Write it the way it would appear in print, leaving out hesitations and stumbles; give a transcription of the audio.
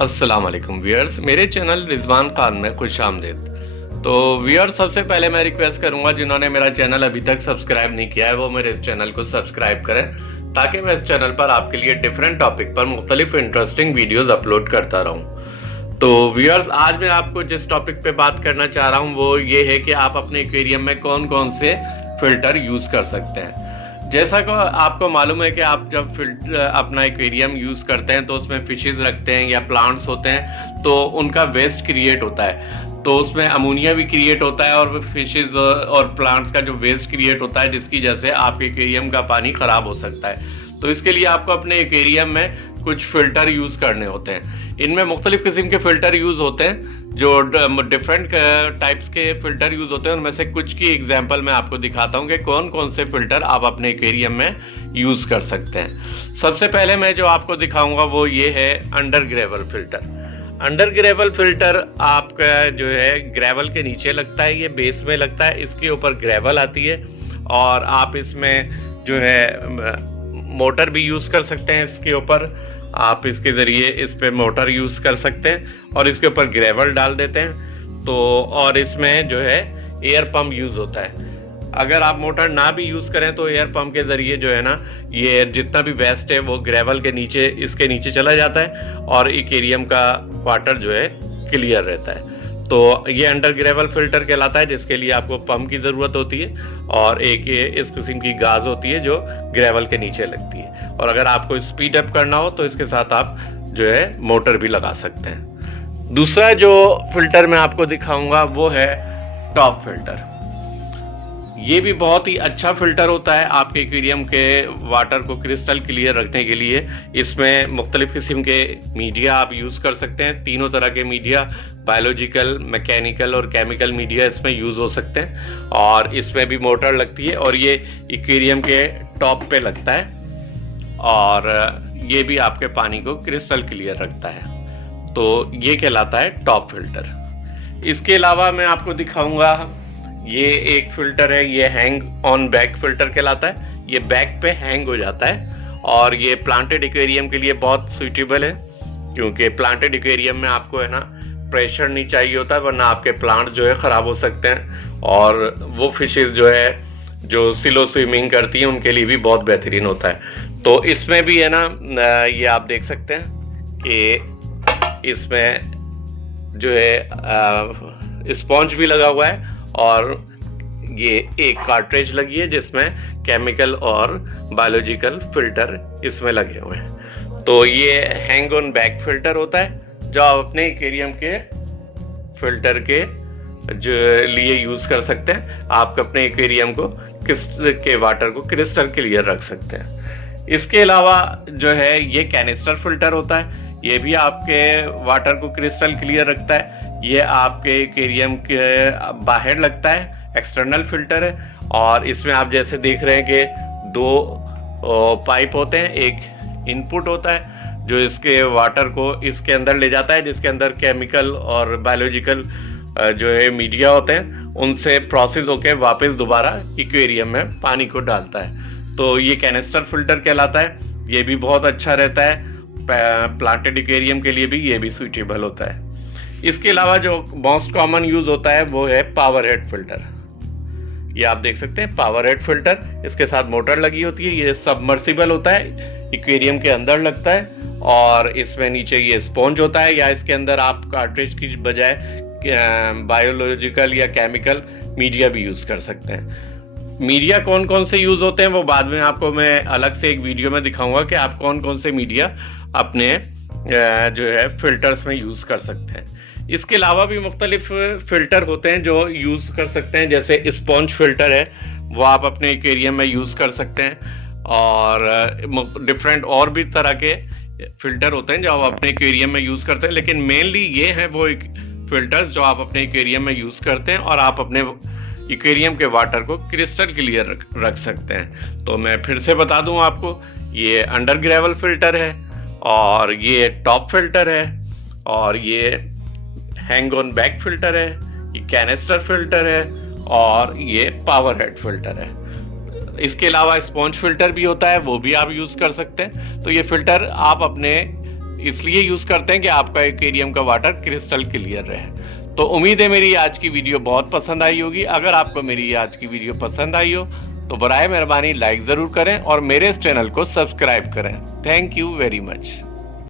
अस्सलाम वालेकुम व्यूअर्स, मेरे चैनल रिजवान खान में खुश आमदीद। तो व्यूअर्स, सबसे पहले मैं रिक्वेस्ट करूंगा जिन्होंने मेरा चैनल अभी तक सब्सक्राइब नहीं किया है वो मेरे इस चैनल को सब्सक्राइब करें, ताकि मैं इस चैनल पर आपके लिए डिफरेंट टॉपिक पर मुख्तलिफ इंटरेस्टिंग वीडियोस अपलोड करता रहूं। तो व्यूअर्स, आज मैं आपको जिस टॉपिक पे बात करना चाह रहा हूं वो ये है कि आप अपने एक्वेरियम में कौन कौन से फिल्टर यूज़ कर सकते हैं। जैसा कि आपको मालूम है कि आप जब फिल्टर अपना एक्वेरियम यूज़ करते हैं तो उसमें फिशेस रखते हैं या प्लांट्स होते हैं, तो उनका वेस्ट क्रिएट होता है। तो उसमें अमोनिया भी क्रिएट होता है और फिशेस और प्लांट्स का जो वेस्ट क्रिएट होता है, जिसकी वजह से आपके एक्वेरियम का पानी ख़राब हो सकता है। तो इसके लिए आपको अपने एक्वेरियम में कुछ फ़िल्टर यूज़ करने होते हैं। इनमें मुख्तलिफ़ किस्म के फ़िल्टर यूज़ होते हैं, जो डिफरेंट टाइप्स के फ़िल्टर यूज़ होते हैं। उनमें से कुछ की एग्जांपल मैं आपको दिखाता हूँ कि कौन कौन से फ़िल्टर आप अपने एक्वेरियम में यूज़ कर सकते हैं। सबसे पहले मैं जो आपको दिखाऊंगा वो ये है under gravel filter. Under gravel filter आपका जो है ग्रेवल के नीचे लगता है, ये बेस में लगता है, इसके ऊपर ग्रेवल आती है और आप इसमें जो है मोटर भी यूज़ कर सकते हैं। इसके ऊपर आप इसके ज़रिए इस पे मोटर यूज़ कर सकते हैं और इसके ऊपर ग्रेवल डाल देते हैं। तो और इसमें जो है एयर पंप यूज़ होता है। अगर आप मोटर ना भी यूज़ करें तो एयर पंप के ज़रिए जो है ना, ये जितना भी वेस्ट है वो ग्रेवल के नीचे, इसके नीचे चला जाता है और एक्वेरियम का वाटर जो है क्लियर रहता है। तो ये अंडर ग्रेवल फिल्टर कहलाता है, जिसके लिए आपको पंप की ज़रूरत होती है और एक ये इस किस्म की गाज होती है जो ग्रेवल के नीचे लगती है। और अगर आपको स्पीड अप करना हो तो इसके साथ आप जो है मोटर भी लगा सकते हैं। दूसरा जो फिल्टर मैं आपको दिखाऊंगा वो है टॉप फिल्टर। ये भी बहुत ही अच्छा फिल्टर होता है आपके एक्वेरियम के वाटर को क्रिस्टल क्लियर रखने के लिए। इसमें मुख्तलिफ़ किस्म के मीडिया आप यूज़ कर सकते हैं। तीनों तरह के मीडिया, बायोलॉजिकल, मैकेनिकल और केमिकल मीडिया इसमें यूज़ हो सकते हैं। और इसमें भी मोटर लगती है और ये एक्वेरियम के टॉप पे लगता है और ये भी आपके पानी को क्रिस्टल क्लियर रखता है। तो ये कहलाता है टॉप फिल्टर। इसके अलावा मैं आपको दिखाऊंगा ये एक फिल्टर है, ये हैंग ऑन बैक फिल्टर कहलाता है। ये बैक पे हैंग हो जाता है और ये प्लांटेड एक्वेरियम के लिए बहुत सूटेबल है, क्योंकि प्लांटेड एक्वेरियम में आपको है ना प्रेशर नहीं चाहिए होता, वरना आपके प्लांट जो है ख़राब हो सकते हैं। और वो फिशेस जो है जो स्लो स्विमिंग करती हैं उनके लिए भी बहुत बेहतरीन होता है। तो इसमें भी है ना, ये आप देख सकते हैं कि इसमें जो है स्पॉन्ज भी लगा हुआ है और ये एक कार्ट्रिज लगी है जिसमें केमिकल और बायोलॉजिकल फिल्टर इसमें लगे हुए हैं। तो ये हैंग ऑन बैक फिल्टर होता है जो आप अपने एक्वेरियम के फिल्टर के जो लिए यूज़ कर सकते हैं। आप अपने एक्वेरियम को के वाटर को क्रिस्टल क्लियर रख सकते हैं। इसके अलावा जो है ये कैनिस्टर फिल्टर होता है। ये भी आपके वाटर को क्रिस्टल क्लियर रखता है। ये आपके एक्वेरियम के बाहर लगता है, एक्सटर्नल फिल्टर है। और इसमें आप जैसे देख रहे हैं कि दो पाइप होते हैं, एक इनपुट होता है जो इसके वाटर को इसके अंदर ले जाता है, जिसके अंदर केमिकल और बायोलॉजिकल जो है मीडिया होते हैं, उनसे प्रोसेस होकर वापस दोबारा एक्वेरियम में पानी को डालता है। तो ये कैनिस्टर फिल्टर कहलाता है। ये भी बहुत अच्छा रहता है, प्लांटेड एक्वेरियम के लिए भी ये भी सूटेबल होता है। इसके अलावा जो मोस्ट कॉमन यूज़ होता है वो है पावर हेड फिल्टर। ये आप देख सकते हैं पावर हेड फिल्टर, इसके साथ मोटर लगी होती है। ये सबमर्सिबल होता है, एक्वेरियम के अंदर लगता है और इसमें नीचे ये स्पॉन्ज होता है, या इसके अंदर आप कार्ट्रिज की बजाय बायोलॉजिकल या केमिकल मीडिया भी यूज़ कर सकते हैं। मीडिया कौन कौन से यूज़ होते हैं वो बाद में आपको मैं अलग से एक वीडियो में दिखाऊंगा कि आप कौन कौन से मीडिया अपने जो है फिल्टर्स में यूज़ कर सकते हैं। इसके अलावा भी मुख्तलिफ फ़िल्टर होते हैं जो यूज़ कर सकते हैं। जैसे स्पॉन्ज फिल्टर है, वो आप अपने एक्वेरियम में यूज़ कर सकते हैं। और डिफरेंट और भी तरह के फ़िल्टर होते हैं जो आप अपने एक्वेरियम में यूज़ करते हैं, लेकिन मेनली ये हैं वो फ़िल्टर्स जो आप अपने एक्वेरियम में यूज़ करते हैं और आप अपने एक्वेरियम के वाटर को क्रिस्टल क्लियर रख सकते हैं। तो मैं फिर से बता दूं आपको, ये अंडर ग्रेवल फिल्टर है और ये टॉप फिल्टर है और ये हैंग ऑन बैक फिल्टर है, ये कैनिस्टर फिल्टर है और ये पावर हेड फिल्टर है। इसके अलावा स्पॉन्ज फिल्टर भी होता है, वो भी आप यूज़ कर सकते हैं। तो ये फिल्टर आप अपने इसलिए यूज़ करते हैं कि आपका एक्वेरियम का वाटर क्रिस्टल क्लियर रहे। तो उम्मीद है मेरी आज की वीडियो बहुत पसंद आई होगी। अगर आपको मेरी आज की वीडियो पसंद आई हो तो बराए मेहरबानी लाइक ज़रूर करें और मेरे इस चैनल को सब्सक्राइब करें। Thank you very much.